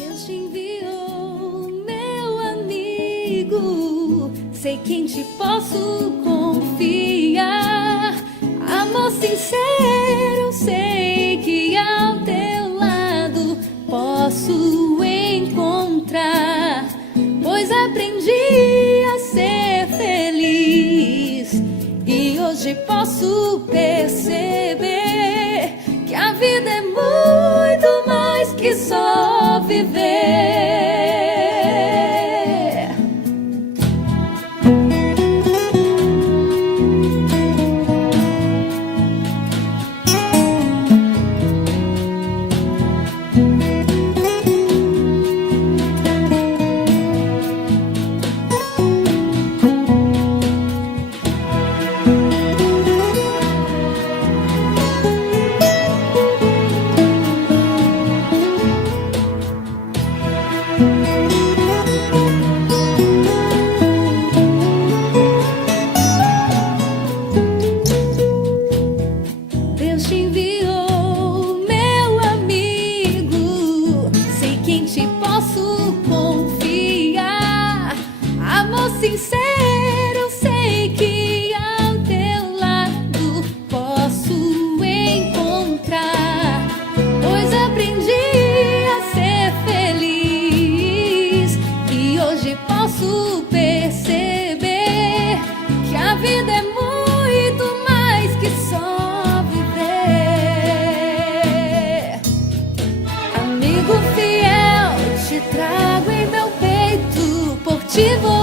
Deus te enviou, meu amigo. Sei que em ti posso confiar. Amor sincero, sei que ao teu lado posso encontrar. Pois aprendi a ser feliz e hoje posso perceber que a vida é muito mais que só viver. Deus te enviou, meu amigo. Sei que em ti posso confiar. Amor sincero, sei que ao teu lado posso encontrar. Pois aprendi a ser feliz e hoje posso perceber que a vida é muito mais que só viver. Amigo fiel, te trago em meu peito, por ti vou